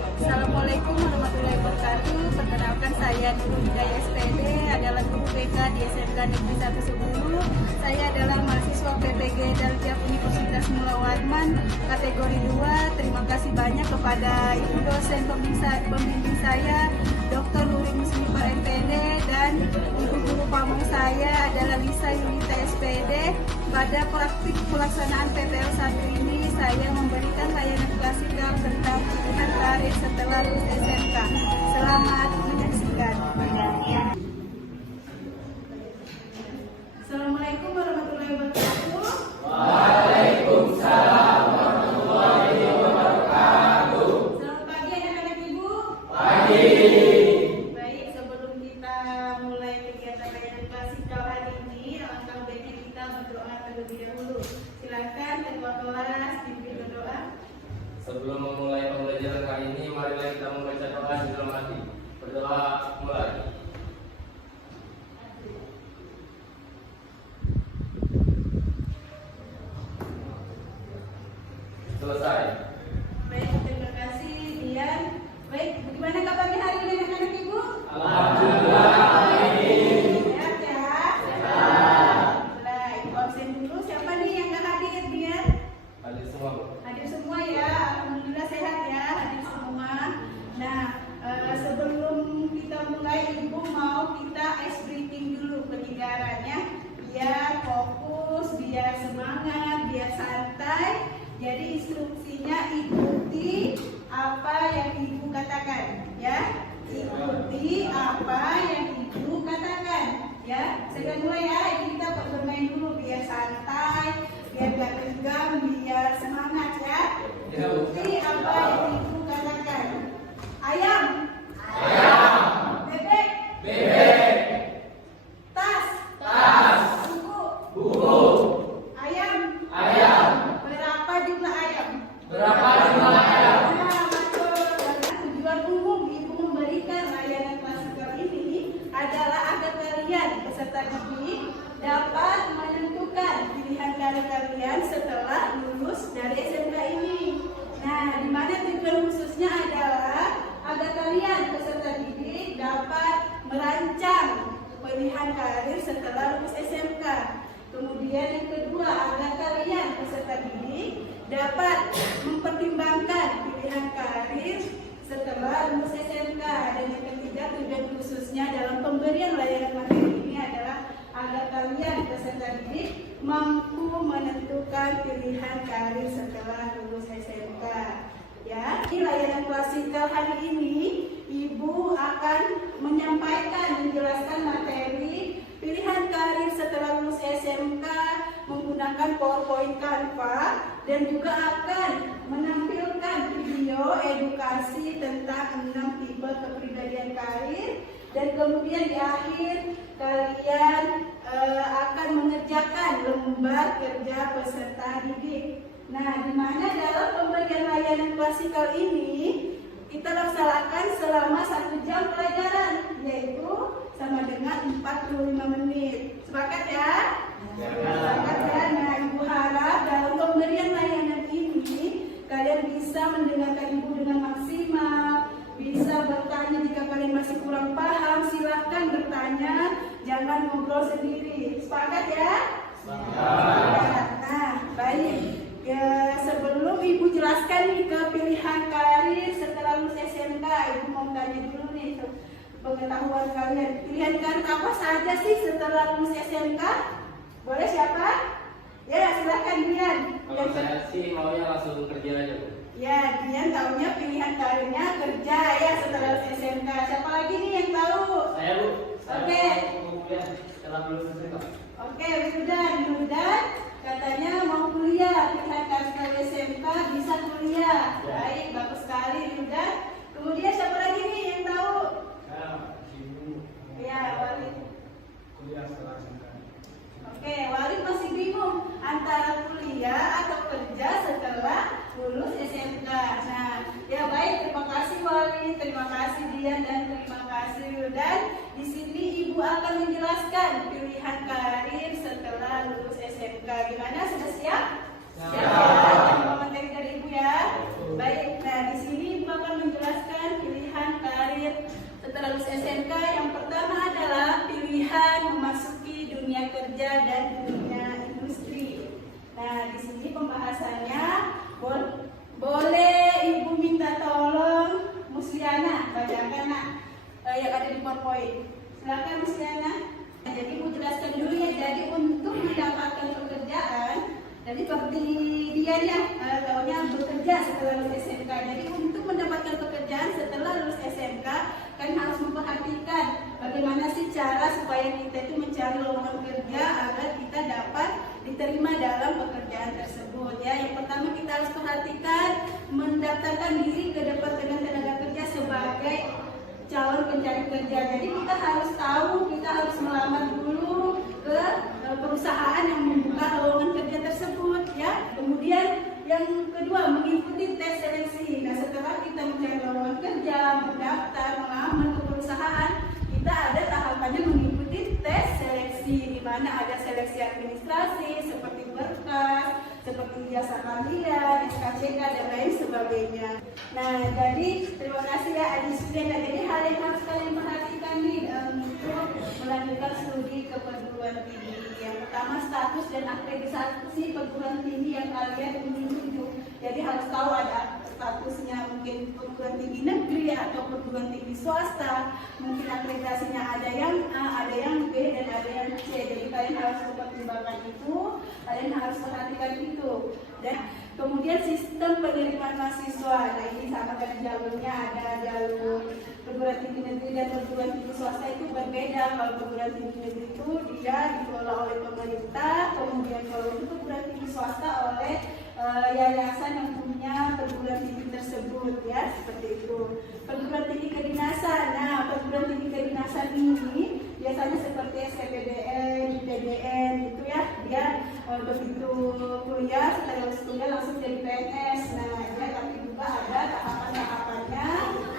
Assalamualaikum warahmatullahi wabarakatuh. Perkenalkan, saya Nurul Hidayah SPD, adalah guru BK di SMK Negeri 1 Sebulu. Saya adalah mahasiswa PPG Darjah Universitas Mula Warman kategori 2. Terima kasih banyak kepada ibu dosen pembimbing saya, Dr. Nurin Musnifah SPD, dan ibu guru pamong saya adalah Lisa Yunita SPD. Pada praktik pelaksanaan PTL 1 ini, saya memberikan layanan klasikal tentang pilihan karir setelah lulus SMK. Selamat menyaksikan. Assalamualaikum warahmatullahi wabarakatuh. Waalaikumsalam warahmatullahi wabarakatuh. Selamat pagi anak-anak ibu. Pagi. Baik, sebelum kita mulai kegiatan layanan klasikal hari ini, alangkah baiknya kita berdoa terlebih dahulu. Silakan ketua kelas pimpin berdoa. Sebelum memulai pembelajaran kali ini, marilah kita membaca doa di dalam hati. Berdoa mulai. Selesai. Baik, terima kasih Dian. Baik, bagaimana kabarnya hari ini anak-anak ibu? Alhamdulillah. Sehat ya? Alhamdulillah. Ibu absen dulu. Siapa nih yang nggak hadir, Dian? Hadir semua, Bu. Hadir semua ya. Alhamdulillah sehat ya, hadir semua. Nah, sebelum kita mulai, ibu mau kita ice breaking dulu penyegarannya, biar fokus, biar semangat, biar santai. Jadi instruksinya ikuti apa yang ibu katakan, ya. Ikuti apa yang ibu katakan, ya. Saya mulai ya. Ini kita bermain dulu biar santai, biar gak tegang, biar semangat ya. Ikuti apa yang ibu katakan. Ayam. Ayam. Bebek. Bebek. Tas. Tas. Buku. Buku. Ayam. Ayam. Berapa jumlah ayam? Berapa jumlah ayam? Nah, betul. Karena tujuan umum ibu memberikan layanan klasikal ini adalah agar kalian peserta didik dapat menentukan pilihan karir kalian setelah lulus dari SMK ini. Nah, di mana tujuan khususnya adalah agar kalian peserta didik dapat merancang pilihan karir setelah lulus SMK. Kemudian yang kedua, agar kalian peserta didik dapat mempertimbangkan pilihan karir setelah lulus SMK. Dan yang ketiga, tujuan khususnya dalam pemberian layanan materi ini adalah agar kalian peserta didik mampu menentukan pilihan karir setelah lulus SMK. Ya, di layanan klasikal hari ini, ibu akan menyampaikan, menjelaskan materi pilihan karir setelah lulus SMK menggunakan PowerPoint Canva, dan juga akan menampilkan video edukasi tentang 6 tipe kepribadian karir, dan kemudian di akhir kalian akan mengerjakan lembar kerja peserta didik. Nah, di mana dalam pemberian layanan klasikal ini kita laksanakan selama 1 jam pelajaran, yaitu sama dengan 45 menit. Sepakat ya? Sepakat ya? Nah, ibu harap dalam pemberian layanan ini kalian bisa mendengarkan ibu dengan maksimal, bisa bertanya jika kalian masih kurang paham, silahkan bertanya, jangan ngobrol sendiri. Sepakat ya? Sepakat. Nah, baik. Ya, sebelum ibu jelaskan nih ke pilihan karir setelah lulus SMK, ibu mau tanya dulu nih pengetahuan kalian. Pilihan karir apa saja sih setelah lulus SMK? Boleh siapa? Ya, silakan Dian. Kalau saya sih maunya langsung kerja aja, Bu. Ya, Dian tahunya pilihan karirnya kerja ya setelah lulus SMK. Siapa lagi nih yang tahu? Saya, Bu. Oke. Mau kuliah setelah lulus SMK. Oke, Wildan katanya mau kuliah, pilihan karir SMK bisa kuliah. Ya. Baik, bagus sekali Wildan. Kemudian siapa lagi nih yang tahu? Saya, Ibu. Ya, Walid. Kuliah setelah SMK. Oke, Walid masih bingung antara kuliah atau kerja setelah lulus SMK. Nah, ya baik, terima kasih Walid, terima kasih Dian, dan terima kasih Wildan. Di sini ibu akan menjelaskan pilihan karir setelah lulus SMK. Gimana, sudah siap? Siap. Materi dari ibu ya. Baik. Nah, di sini ibu akan menjelaskan SMK yang pertama adalah pilihan memasuki dunia kerja dan dunia industri. Nah, di sini pembahasannya boleh Ibu minta tolong Musliana bacakan yang ada di PowerPoint. Silakan Musliana. Jadi Ibu jelaskan dulu ya. Jadi untuk mendapatkan pekerjaan, jadi seperti dia tahunya bekerja setelah lulus SMK. Jadi untuk mendapatkan pekerjaan setelah lulus SMK kan harus memperhatikan bagaimana sih cara supaya kita itu mencari lowongan kerja agar kita dapat diterima dalam pekerjaan tersebut ya. Yang pertama kita harus perhatikan mendaftarkan diri ke Departemen Tenaga Kerja sebagai calon pencari kerja. Jadi kita harus tahu, kita harus melamar dulu ke perusahaan yang membuka lowongan kerja tersebut ya. Kemudian yang kedua mengikuti tes seleksi. Nah, setelah kita mencari lowongan kerja, mendaftar, melamar ke perusahaan, kita ada tahapannya mengikuti tes seleksi, di mana ada seleksi administrasi seperti berkas, seperti ijazah kalian, SKCK dan lain sebagainya. Nah, jadi terima kasih ya Adi Sudiana. Jadi hal yang harus kalian perhatikan nih untuk melanjutkan studi ke perguruan tinggi. Yang pertama status dan akreditasi perguruan tinggi yang kalian ingin tuju. Jadi harus tahu ada statusnya mungkin perguruan tinggi negeri atau perguruan tinggi swasta. Mungkin akreditasinya ada yang A, ada yang B, dan ada yang C. Jadi kalian harus mempertimbangkan itu, kalian harus perhatikan itu. Dan kemudian sistem penerimaan mahasiswa. Nah, ini sama dengan jalurnya, ada jalur perguruan tinggi negeri dan perguruan tinggi swasta itu berbeda. Kalau perguruan tinggi negeri itu dia dikelola oleh pemerintah, kemudian kalau itu perguruan tinggi swasta oleh yayasan yang punya perguruan tinggi tersebut ya, seperti itu. Perguruan tinggi kedinasan. Nah, perguruan tinggi kedinasan ini biasanya seperti STPDN, PDN gitu ya. Dia begitu kuliah, setelah lulus kuliah langsung jadi PNS. Nah, dia tapi juga ada tahapan-tahapannya.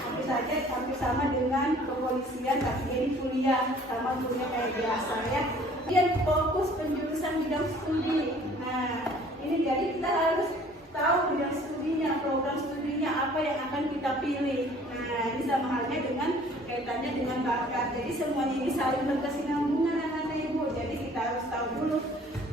Tentu saja hampir sama dengan kepolisian, tapi dia di kuliah sama kuliah kayak biasa ya. Kemudian fokus penjurusan bidang studi. Nah, ini jadi kita harus tahu bidang studinya, program studinya apa yang akan kita pilih. Nah, ini sama halnya dengan kaitannya dengan bakat. Jadi semuanya ini saling berkesinambungan anak-anak ibu. Jadi kita harus tahu dulu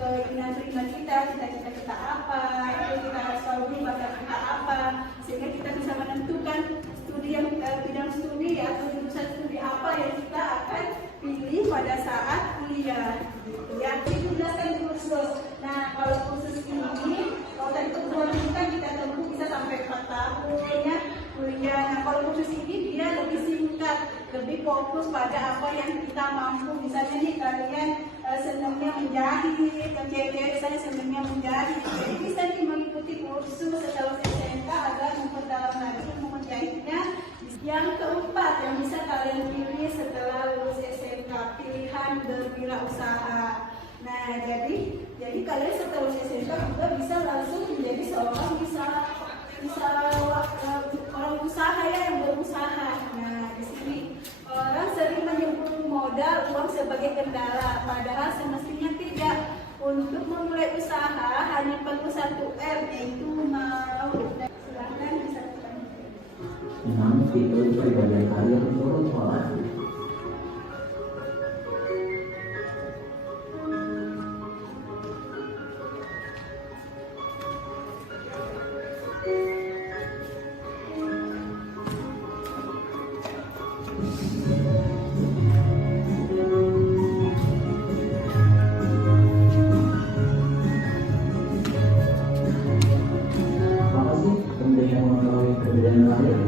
keinginan pribadi kita, cita-cita kita apa, itu kita harus tahu dulu bakat kita apa, sehingga kita bisa menentukan studi yang bidang studi atau jurusan studi apa yang kita akan pilih pada saat kuliah. Gitu ya. Itu jelaskan kursus. Nah, kalau kursus ini, kalau tadi perguruan kita tempuh bisa sampai 4 tahun ya kuliah. Nah, kalau kursus ini dia lebih singkat, lebih fokus pada apa yang kita mampu. Misalnya nih kalian senangnya menjahit, cewek saya senangnya menjahit. Jadi bisa nih mengikuti kursus setelah SMK agar memperdalam lagi ilmu menjahitnya. Yang keempat yang bisa kalian pilih setelah lulus SMK, pilihan berwirausaha. Nah, jadi kalian setelah lulus SMK juga bisa langsung menjadi seorang orang usaha ya, yang berusaha. Nah, di sini orang sering menyebut modal uang sebagai kendala, padahal semestinya tidak. Untuk memulai usaha hanya perlu 1 R, yaitu mau. Silahkan bisa kita. Namun itu sebagai kalian turun sholat. Kemudian yang mengetahui perbedaan lahir.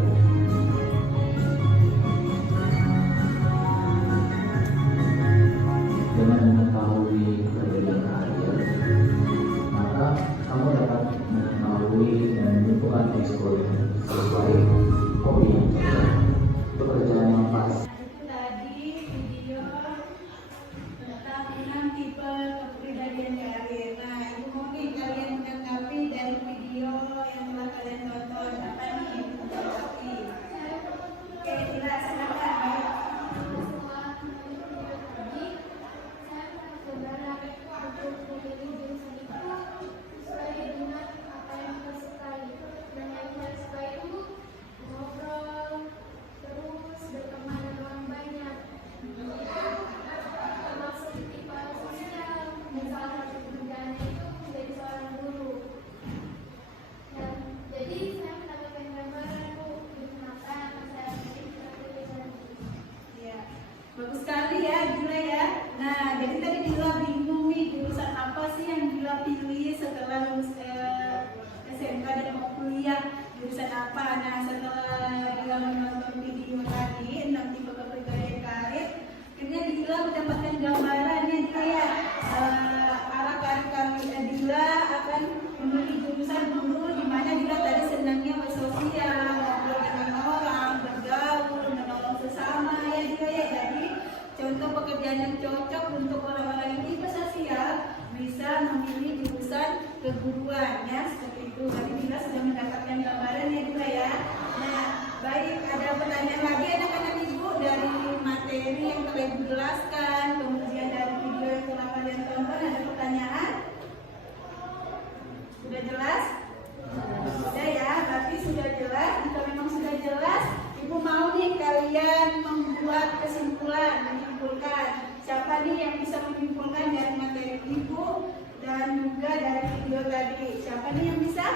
sekali yang bisa menyimpulkan dari materi ibu dan juga dari video tadi. Siapa nih yang bisa?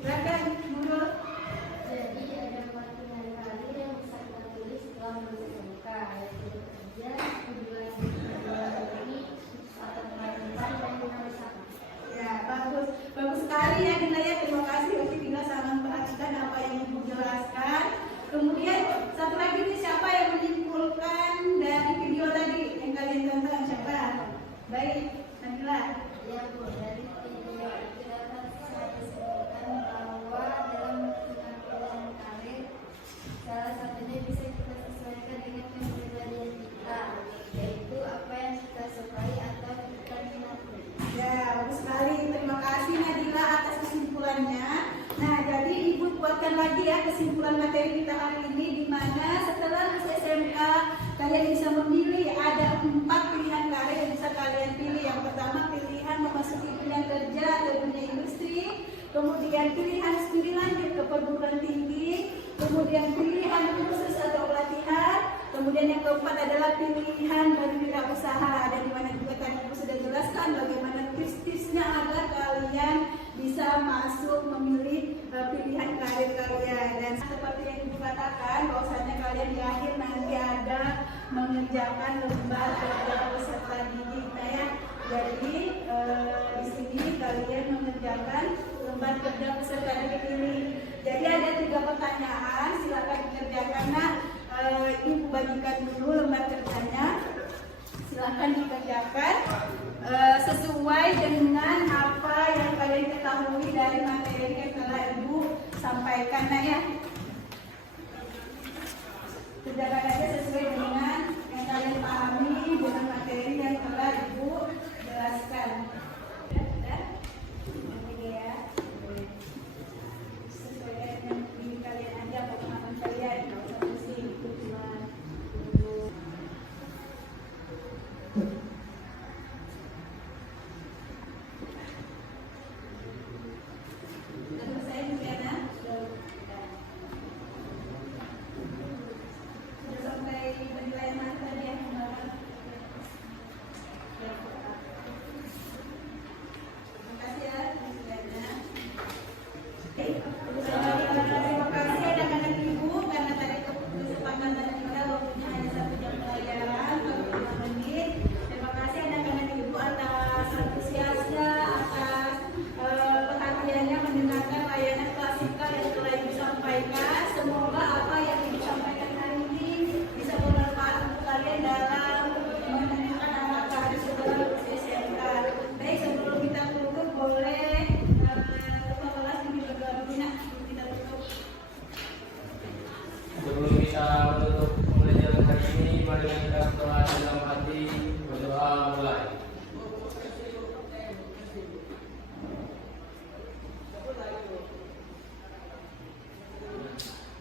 Silakan, Nurul. Jadi ada 4 pilihan kali yang bisa kita tulis setelah menulis angka, yaitu bekerja, tujuan ini, atau mengajar dan menuliskan. Ya, bagus. Bagus sekali ya Dina ya. Terima kasih Oki Dina sangat memperhatikan apa yang Ibu jelaskan. Kemudian satu lagi nih, siapa yang menyimpulkan dari video tadi yang kalian tonton? Siapa? Baik, Nabila. Ya Bu, dari video itu dapat saya simpulkan bahwa dalam menentukan pilihan karir, salah satunya bisa kita sesuaikan dengan kepribadian kita, yaitu apa yang kita sukai atau kita minati. Ya, bagus sekali. Terima kasih Nadila atas kesimpulannya. Nah, jadi Ibu buatkan lagi ya kesimpulan materi kita hari ini, di mana setelah lulus SMK kalian bisa memilih ada 4 pilihan karir yang bisa kalian pilih. Yang pertama pilihan memasuki dunia kerja atau dunia industri, kemudian pilihan studi lanjut ke perguruan tinggi, kemudian pilihan kursus atau pelatihan, kemudian yang keempat adalah pilihan berwirausaha. Dan di mana juga tadi Ibu sudah jelaskan bagaimana tips-tipsnya agar kalian bisa masuk memilih pilihan karir kalian. Dan seperti yang Ibu katakan bahwasanya kalian di akhir nanti ada mengerjakan lembar kerja peserta didik. Nah ya, jadi di sini kalian mengerjakan lembar kerja peserta didik ini. Jadi ada 3 pertanyaan, silakan dikerjakan. Nah, Ibu bagikan dulu lembar kerjanya. Silakan dikerjakan sesuai dengan apa yang kalian ketahui dari materi yang telah Ibu sampaikan. Nah ya, kerjakan aja sesuai dengan yang kalian pahami dengan materi yang telah Ibu jelaskan. Ini ya, sesuai dengan diri kalian aja, pemahaman kalian, nggak usah pusing. Itu cuma saya Juliana sudah sampai penilaian mana tadi ya kemarin? Terima kasih ya Juliana. Terima kasih anak-anak Ibu karena tadi kesepakatan kita waktunya hanya 1 jam pelajaran 45 menit. Terima kasih anak-anak Ibu atas antusiasnya, atas perhatiannya mendengarkan layanan klasikal yang telah Ibu sampaikan. Semoga apa yang Ibu sampaikan hari ini bisa bermanfaat untuk kalian dalam menentukan arah karir setelah lulus SMK. Baik, sebelum kita tutup boleh ketua kelas ini berdoa dulu. Nah, kita tutup. Sebelum kita menutup pembelajaran hari ini, mari kita berdoa dalam hati, berdoa mulai.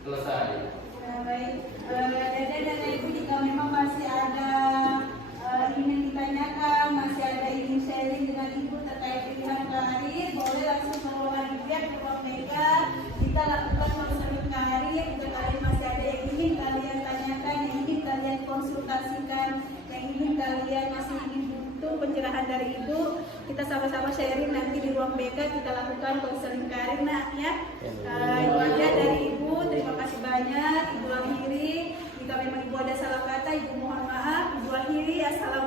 Selesai. Baik, Dada dan Ibu, jika memang masih ada ingin ditanyakan, masih ada ingin sharing dengan Ibu terkait pilihan karir, boleh langsung mengelola diri di ruang Mega. Kita lakukan konseling karir. Jika kalian masih ada yang ingin kalian tanyakan, yang ingin kalian konsultasikan, yang ingin kalian masih ingin butuh pencerahan dari Ibu, kita sama-sama sharing nanti di ruang BK. Kita lakukan konseling karir. Nah ya, itu aja dari Ibu. Terima kasih banyak. Ibu akhiri. Jika memang Ibu ada salah kata, Ibu mohon maaf. Ibu akhiri. Assalamualaikum.